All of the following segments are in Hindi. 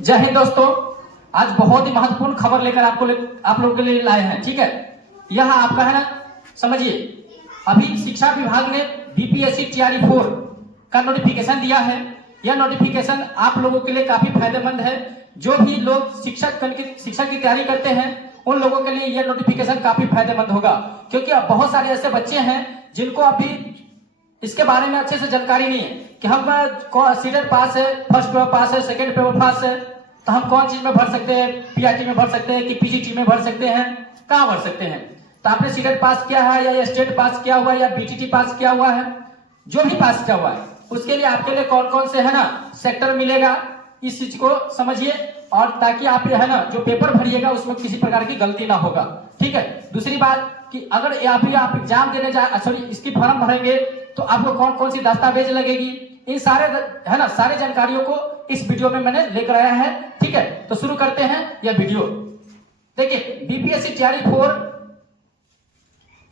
जय हिंद दोस्तों, आज बहुत ही महत्वपूर्ण खबर लेकर आप लोगों के लिए लाए हैं। ठीक है, यह आपका है ना, समझिए। अभी शिक्षा विभाग ने बीपीएससी टीआरई 4 का नोटिफिकेशन दिया है। यह नोटिफिकेशन आप लोगों के लिए काफी फायदेमंद है। जो भी लोग शिक्षा की तैयारी करते हैं उन लोगों के लिए यह नोटिफिकेशन काफी फायदेमंद होगा, क्योंकि अब बहुत सारे ऐसे बच्चे हैं जिनको अभी इसके बारे में अच्छे से जानकारी नहीं है कि हम सीटेट पास है, फर्स्ट पेपर पास है, सेकेंड पेपर पास है, तो हम कौन चीज में भर सकते हैं, पीआरटी में भर सकते हैं कि पीजीटी में भर सकते हैं, कहाँ भर सकते हैं। तो आपने सीटेट पास किया है या स्टेट पास किया हुआ है या बीटीटी पास किया हुआ है, जो भी पास किया हुआ है उसके लिए आपके लिए कौन कौन से है ना सेक्टर मिलेगा, इस चीज को समझिए, और ताकि आप है ना जो पेपर भरिएगा उसमें किसी प्रकार की गलती ना होगा। ठीक है, दूसरी बात कि अगर आप एग्जाम देने सॉरी इसकी फॉर्म भरेंगे तो आपको कौन कौन सी दस्तावेज लगेगी, इन सारे है ना सारे जानकारियों को इस वीडियो में मैंने लेकर आया है। ठीक है, तो शुरू करते हैं यह वीडियो। देखिए, बीपीएससी टीआरई 4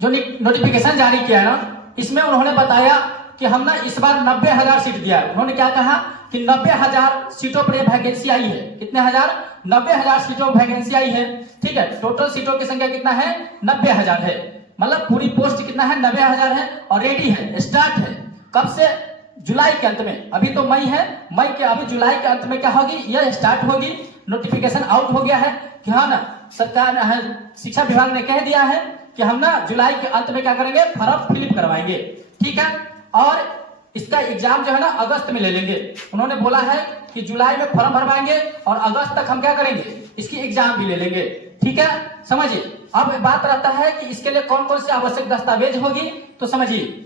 जो नोटिफिकेशन जारी किया है ना, इसमें उन्होंने बताया कि हम ना इस बार 90,000 सीट दिया है। उन्होंने क्या कहा कि 90,000 सीटों पर वैकेंसी आई है। कितने हजार? 90,000 सीटों पर वैकेंसी आई है। ठीक है, टोटल सीटों की संख्या कितना है? 90,000 है। मतलब पूरी पोस्ट कितना है? 90,000 है और रेडी है, स्टार्ट है। कब से? जुलाई के अंत में। अभी तो मई है, मई के अभी जुलाई के अंत में क्या होगी? यह स्टार्ट होगी। नोटिफिकेशन आउट हो गया है कि हाँ ना, सरकार शिक्षा विभाग ने कह दिया है कि हम ना जुलाई के अंत में क्या करेंगे? फॉर्म फिलअप करवाएंगे। ठीक है, और इसका एग्जाम जो है ना अगस्त में ले लेंगे। उन्होंने बोला है कि जुलाई में फॉर्म भरवाएंगे और अगस्त तक हम क्या करेंगे? इसकी एग्जाम भी ले लेंगे। ठीक है, समझिए। अब बात रहता है कि इसके लिए कौन कौन सी आवश्यक दस्तावेज होगी, तो समझिए।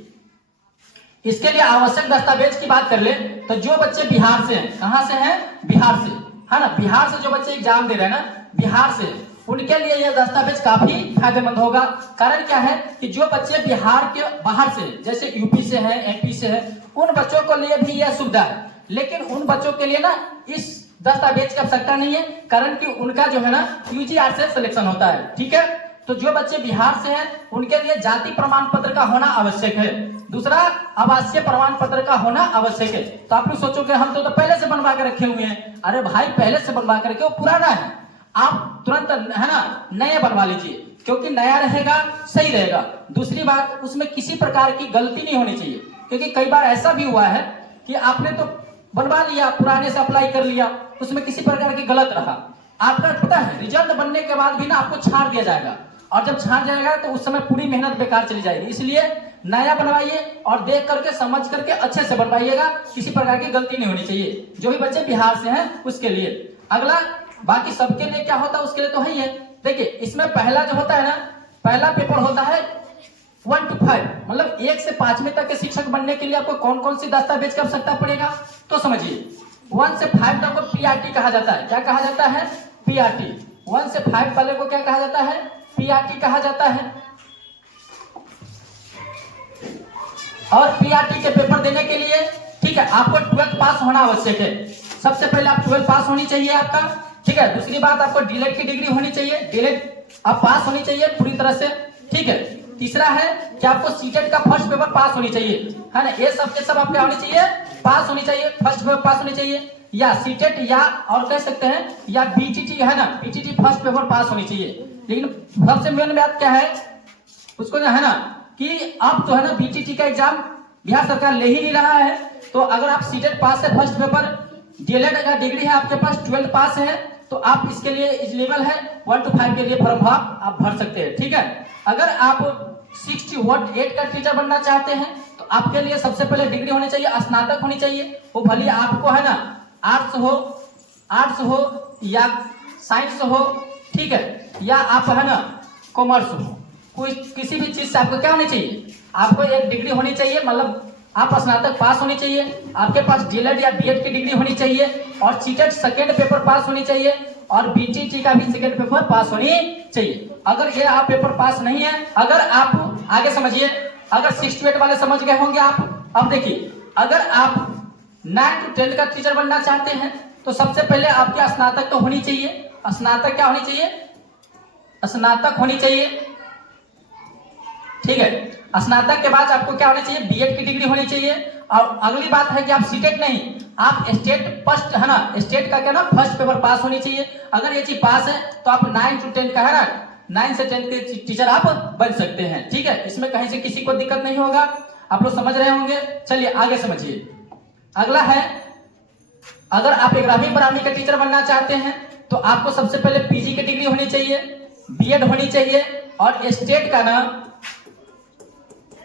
इसके लिए आवश्यक दस्तावेज की बात कर ले तो जो बच्चे बिहार से हैं, कहां से हैं? बिहार से, है ना। बिहार से जो बच्चे एग्जाम दे रहे हैं ना, बिहार से, उनके लिए यह दस्तावेज काफी फायदेमंद होगा। कारण क्या है कि जो बच्चे बिहार के बाहर से, जैसे यूपी से है, एमपी से है, उन बच्चों को लिए भी यह सुविधा है। लेकिन उन बच्चों के लिए ना इस दस्तावेज की आवश्यकता नहीं है, कारण कि उनका जो है ना यूजीआर से सिलेक्शन होता है। ठीक है, तो जो बच्चे बिहार से हैं उनके लिए जाति प्रमाण पत्र का होना आवश्यक है। दूसरा, आवासीय प्रमाण पत्र का होना आवश्यक है। तो आप लोग सोचोगे हम तो पहले से बनवा के रखे हुए हैं। अरे भाई, पहले से बनवा के रखे, वो पुराना है, आप तुरंत है ना नया बनवा लीजिए, क्योंकि नया रहेगा, सही रहेगा। दूसरी बात, उसमें किसी प्रकार की गलती नहीं होनी चाहिए, क्योंकि कई बार ऐसा भी हुआ है कि आपने तो बनवा लिया, पुराने से अप्लाई कर लिया, उसमें किसी प्रकार की गलत रहा। आपका पता है रिजल्ट बनने के बाद भी ना आपको छाड़ दिया जाएगा, और जब छाड़ जाएगा तो उस समय पूरी मेहनत बेकार चली जाएगी। इसलिए नया बनवाइए और देख करके समझ करके अच्छे से बनवाइएगा, किसी प्रकार की गलती नहीं होनी चाहिए। जो भी बच्चे बिहार से हैं उसके लिए। अगला, बाकी सबके लिए क्या होता है उसके लिए तो है ही है। देखिए, इसमें पहला जो होता है ना, पहला पेपर होता है 1 to 5, मतलब 1 से 5वीं तक के शिक्षक बनने के लिए आपको कौन कौन सी दस्तावेज की आवश्यकता पड़ेगा, तो समझिए। 1 से 5 तक को पीआरटी कहा जाता है। क्या कहा जाता है? पीआरटी। 1 से 5 वाले को क्या कहा जाता है? पीआरटी कहा जाता है। और पीआरटी के पेपर देने के लिए, ठीक है, आपको 12th पास होना आवश्यक है। सबसे पहले आप 12th पास होनी चाहिए आपका। ठीक है, दूसरी बात, आपको डीएलएड की डिग्री होनी चाहिए, डीएलएड आप पास होनी चाहिए पूरी तरह से। ठीक है, तीसरा है कि आपको सीटेट का फर्स्ट पेपर पास होनी चाहिए, है ना। ये सब के सब आपके होनी चाहिए, पास होनी चाहिए, फर्स्ट पेपर पास होनी चाहिए, या सीटेट, या और कह सकते हैं या बीटीटी, है ना, बीटीटी फर्स्ट पेपर पास होनी चाहिए। लेकिन सबसे मेन बात क्या है उसको है ना कि अब तो है ना बीटीटी का एग्जाम बिहार सरकार ले ही नहीं रहा है। तो अगर आप सीटेट पास है, फर्स्ट पेपर, डीएलएड का डिग्री है आपके पास, 12th पास है, तो आप इसके लिए एलिजिबल है। 1 to 5 के लिए फॉर्म आप भर सकते हैं। ठीक है, अगर आप 68 का टीचर बनना चाहते हैं तो आपके लिए सबसे पहले डिग्री होनी चाहिए, स्नातक होनी चाहिए। वो भले आपको है ना आर्ट्स हो या साइंस हो, ठीक है, या आप है ना कॉमर्स हो, कोई किसी भी चीज से आपको क्या होनी चाहिए? आपको एक डिग्री होनी चाहिए, मतलब आप स्नातक पास होनी चाहिए, आपके पास डीएलएड या बीएड की डिग्री होनी चाहिए, और सीटेट सेकेंड पेपर पास होनी चाहिए, और बीटीटी का भी सेकेंड पेपर पास होनी चाहिए। अगर ये आप पेपर पास नहीं है, अगर आप आगे समझिए, अगर 6 to 8 वाले समझ गए होंगे आप। अब देखिए, अगर आप 9 to 10 का टीचर बनना चाहते हैं तो सबसे पहले आपके स्नातक तो होनी चाहिए। स्नातक क्या होनी चाहिए? स्नातक होनी चाहिए। ठीक है। स्नातक के बाद आपको क्या होना चाहिए, बीएड की डिग्री होनी चाहिए। और अगली बात है कि आप सीटेट नहीं, आप स्टेट फर्स्ट है ना, स्टेट का क्या ना फर्स्ट पेपर पास होनी चाहिए। अगर ये चीज पास है तो आप 9 to 10 का है ना, 9 से 10 के टीचर आप बन सकते हैं, ठीक है। इसमें कहीं से किसी को दिक्कत नहीं होगा, आप लोग समझ रहे होंगे। चलिए आगे समझिए। अगला है, अगर आप 11वीं 12वीं के टीचर बनना चाहते हैं तो आपको सबसे पहले पीजी की डिग्री होनी चाहिए, बीएड होनी चाहिए, और स्टेट का ना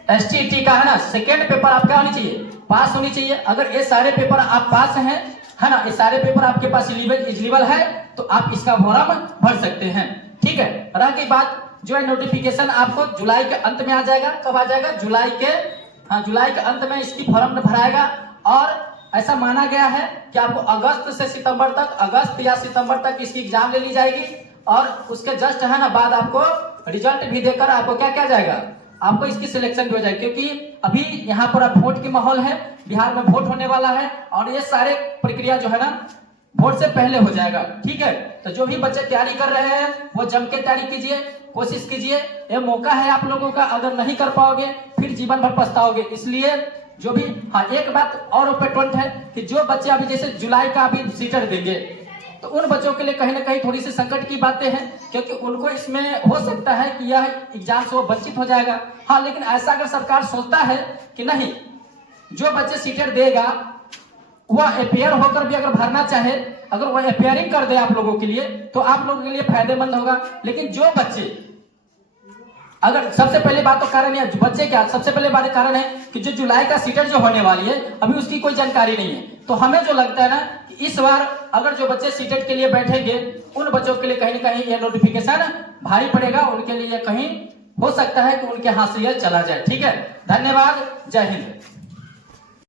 एसटीटी का है ना सेकेंड पेपर आपका होनी चाहिए, पास होनी चाहिए। अगर ये सारे पेपर आप पास हैं है ना, ये सारे पेपर आपके पास एलिजिबल है तो आप इसका फॉर्म भर सकते हैं, ठीक है। रह गई बात, जो है नोटिफिकेशन आपको जुलाई के अंत में आ जाएगा। कब आ जाएगा, जुलाई के अंत में इसकी फॉर्म भराएगा। और ऐसा माना गया है कि आपको अगस्त से सितंबर तक, अगस्त या सितंबर तक इसकी एग्जाम ले ली जाएगी। और उसके जस्ट है ना बाद आपको रिजल्ट भी देकर आपको क्या किया जाएगा, आपको इसकी सिलेक्शन भी हो जाएगी। क्योंकि अभी यहाँ पर अब वोट की माहौल है, बिहार में वोट होने वाला है और ये सारे प्रक्रिया जो है ना वोट से पहले हो जाएगा, ठीक है। तो जो भी बच्चे तैयारी कर रहे हैं वो जम के तैयारी कीजिए, कोशिश कीजिए, ये मौका है आप लोगों का। अगर नहीं कर पाओगे फिर जीवन भर पछताओगे। इसलिए जो भी, हाँ एक बात और ऊपर है कि जो बच्चे अभी जैसे जुलाई का अभी सीटर देंगे तो उन बच्चों के लिए कहीं ना कहीं थोड़ी सी संकट की बातें हैं, क्योंकि उनको इसमें हो सकता है कि यह एग्जाम से वो वंचित हो जाएगा। हाँ लेकिन ऐसा अगर सरकार सोचता है कि नहीं, जो बच्चे सीटेट देगा वह अपेयर होकर भी अगर भरना चाहे, अगर वह अपेयरिंग कर दे आप लोगों के लिए तो आप लोगों के लिए फायदेमंद होगा। लेकिन जो बच्चे, अगर सबसे पहले बात तो कारण है बच्चे क्या, सबसे पहले बात कारण है कि जो जुलाई का सीटेट जो होने वाली है अभी उसकी कोई जानकारी नहीं है। तो हमें जो लगता है ना, इस बार अगर जो बच्चे सीटेट के लिए बैठेंगे उन बच्चों के लिए कहीं ना कहीं यह नोटिफिकेशन भारी पड़ेगा, उनके लिए कहीं हो सकता है कि उनके हाथ से यह चला जाए, ठीक है। धन्यवाद, जय हिंद।